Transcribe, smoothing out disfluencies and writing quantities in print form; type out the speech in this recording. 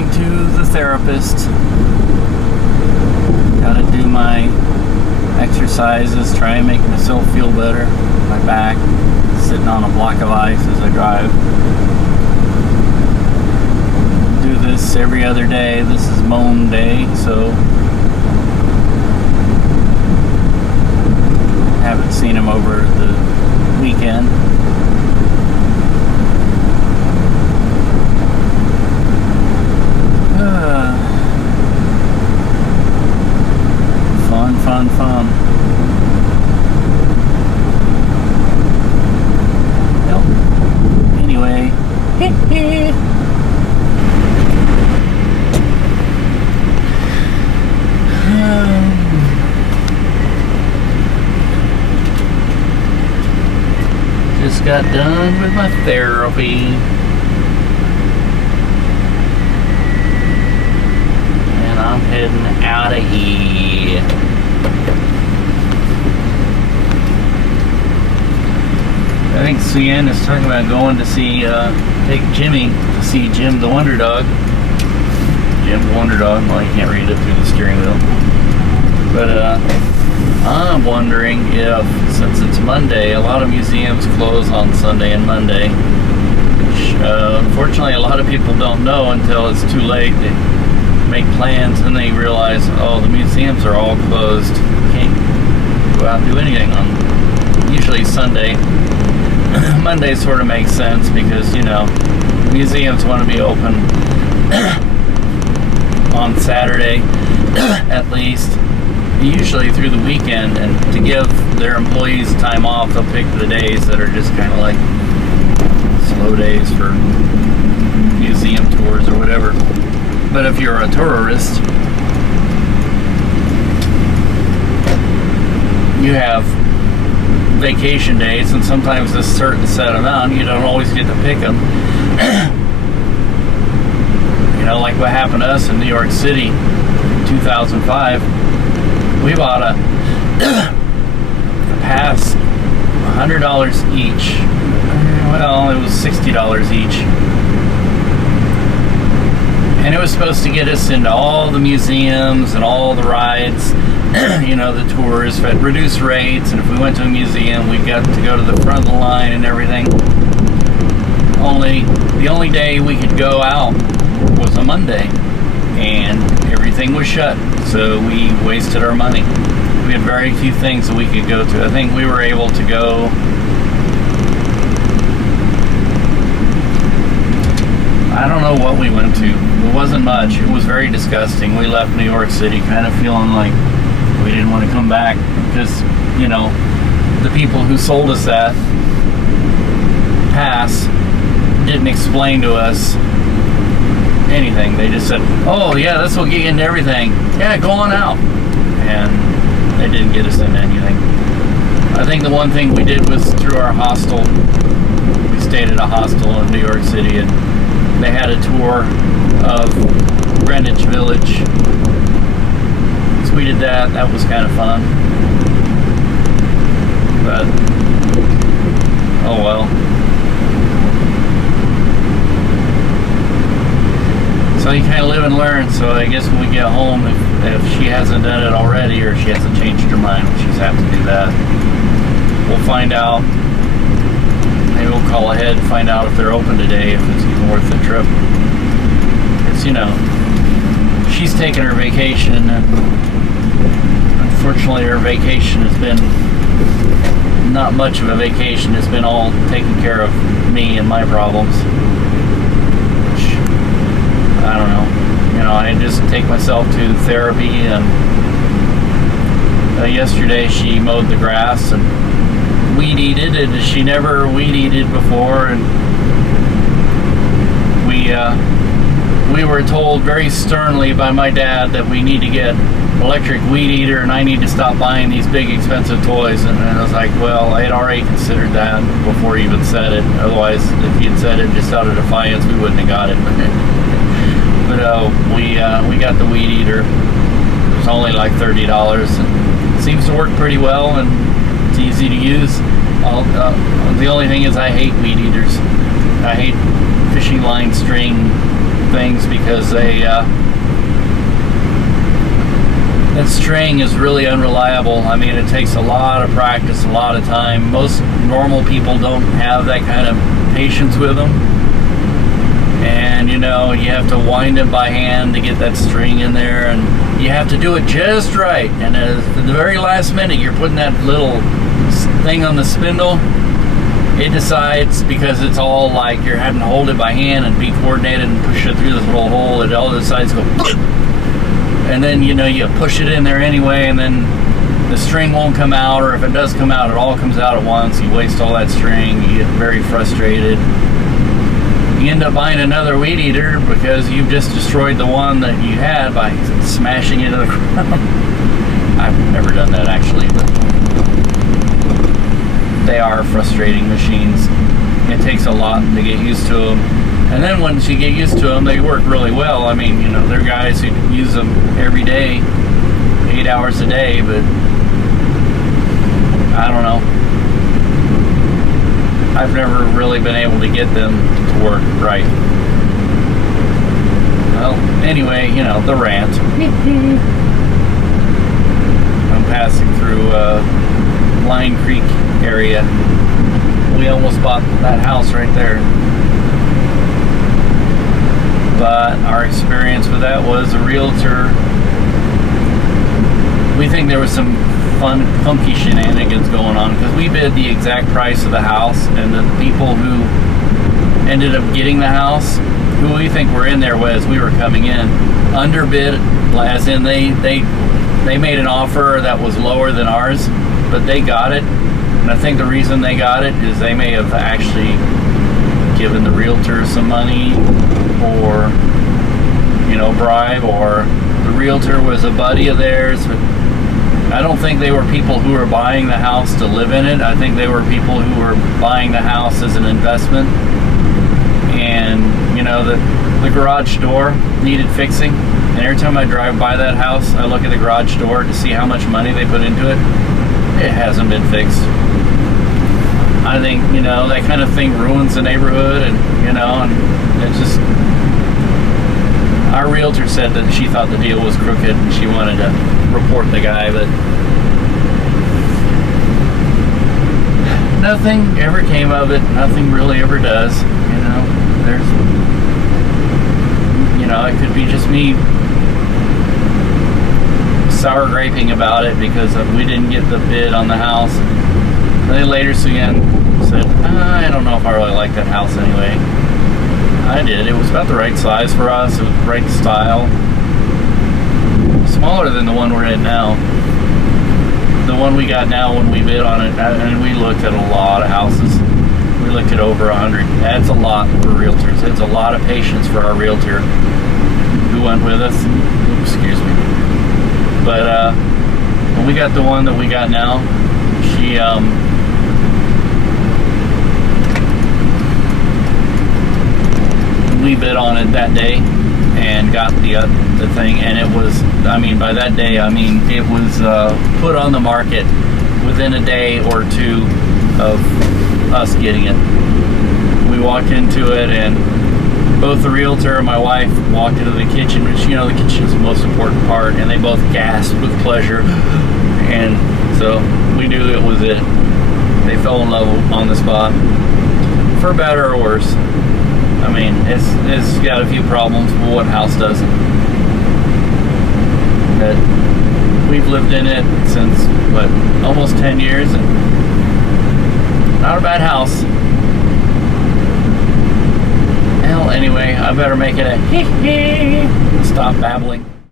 going to the therapist. Gotta do my exercises, try and make myself feel better. My back, sitting on a block of ice as I drive. Do this every other day. This is moan day, so haven't seen him over the weekend. Fun. Well, anyway. Just got done with my therapy. And I'm heading out of here. I think Cien is talking about going to see, take Jimmy to see Jim the Wonder Dog. Jim the Wonder Dog, well, you can't read it through the steering wheel. But, I'm wondering if, since it's Monday, a lot of museums close on Sunday and Monday. Which, unfortunately, a lot of people don't know until it's too late. They make plans and they realize, oh, the museums are all closed. You can't go out and do anything on usually Sunday. Monday sort of makes sense because, you know, museums want to be open on Saturday at least, usually through the weekend, and to give their employees time off, they'll pick the days that are just kind of like slow days for museum tours or whatever. But if you're a tourist, you have vacation days, and sometimes a certain set amount, you don't always get to pick them. You know, like what happened to us in New York City in 2005. We bought a pass, $100 each. Well, it was $60 each. And it was supposed to get us into all the museums and all the rides, you know, the tours at reduced rates. And if we went to a museum, we got to go to the front of the line and everything. The only day we could go out was a Monday, and everything was shut, so we wasted our money. We had very few things that we could go to. I think we were able to go, I don't know what we went to. It wasn't much. It was very disgusting. We left New York City kind of feeling like we didn't want to come back because, you know, the people who sold us that pass didn't explain to us anything. They just said, oh yeah, this will get you into everything. Yeah, go on out. And they didn't get us into anything. I think the one thing we did was through our hostel. We stayed at a hostel in New York City, and they had a tour of Greenwich Village. So we did that. That was kind of fun. But, oh well. So you kind of live and learn. So I guess when we get home, if she hasn't done it already, or she hasn't changed her mind, she's have to do that. We'll find out. Maybe we'll call ahead and find out if they're open today, if it's even worth the trip. Because, you know, she's taking her vacation, and unfortunately her vacation has been not much of a vacation. It's been all taking care of me and my problems. Which, I don't know. You know, I just take myself to therapy, and yesterday she mowed the grass and weed-eated, and she never weed-eated before, and we were told very sternly by my dad that we need to get electric weed eater, and I need to stop buying these big expensive toys. And I was like, well, I had already considered that before he even said it. Otherwise, if he had said it just out of defiance, we wouldn't have got it. But we got the weed eater. It was only like $30, and it seems to work pretty well, and it's easy to use. The only thing is I hate weed eaters. I hate fishing line string things because that string is really unreliable. I mean, it takes a lot of practice, a lot of time. Most normal people don't have that kind of patience with them. And you know, you have to wind it by hand to get that string in there, and you have to do it just right. And at the very last minute, you're putting that little thing on the spindle. It decides, because it's all like you're having to hold it by hand and be coordinated and push it through this little hole, it all decides to go, and then you know, you push it in there anyway, and then the string won't come out, or if it does come out, it all comes out at once. You waste all that string, you get very frustrated. You end up buying another weed eater because you've just destroyed the one that you had by smashing it into the ground. I've never done that actually, but they are frustrating machines. It takes a lot to get used to them. And then once you get used to them, they work really well. I mean, you know, there are guys who use them every day, 8 hours a day, but I don't know. I've never really been able to get them to work right. Well, anyway, you know, the rant. I'm passing through Line Creek area. We almost bought that house right there. But our experience with that was a realtor. We think there was some funky shenanigans going on, because we bid the exact price of the house, and the people who ended up getting the house, who we think were in there as we were coming in, underbid, as in they made an offer that was lower than ours, but they got it. And I think the reason they got it is they may have actually given the realtor some money, or you know, bribe, or the realtor was a buddy of theirs. But I don't think they were people who were buying the house to live in it. I think they were people who were buying the house as an investment. And you know, the garage door needed fixing, and every time I drive by that house, I look at the garage door to see how much money they put into it. It hasn't been fixed. I think, you know, that kind of thing ruins the neighborhood, and you know, and it's just, our realtor said that she thought the deal was crooked and she wanted to report the guy, but nothing ever came of it. Nothing really ever does. You know, there's, you know, it could be just me sour graping about it because we didn't get the bid on the house. And then later Suyan said, I don't know if I really like that house anyway. I did. It was about the right size for us. It was the right style. Smaller than the one we're in now. The one we got now, when we bid on it, and we looked at a lot of houses. We looked at over 100. That's a lot for realtors. It's a lot of patience for our realtor who went with us. Oops, excuse me. But when we got the one that we got now, she we bid on it that day and got the thing, and it was, I mean, by that day, I mean, it was put on the market within a day or two of us getting it. We walked into it, and both the realtor and my wife walked into the kitchen, which, you know, the kitchen is the most important part, and they both gasped with pleasure, and so we knew it was it. They fell in love on the spot, for better or worse. I mean, it's got a few problems, but what house doesn't? That we've lived in it since, what, almost 10 years, and not a bad house. Well, anyway, I better make it a hee hee. Stop babbling.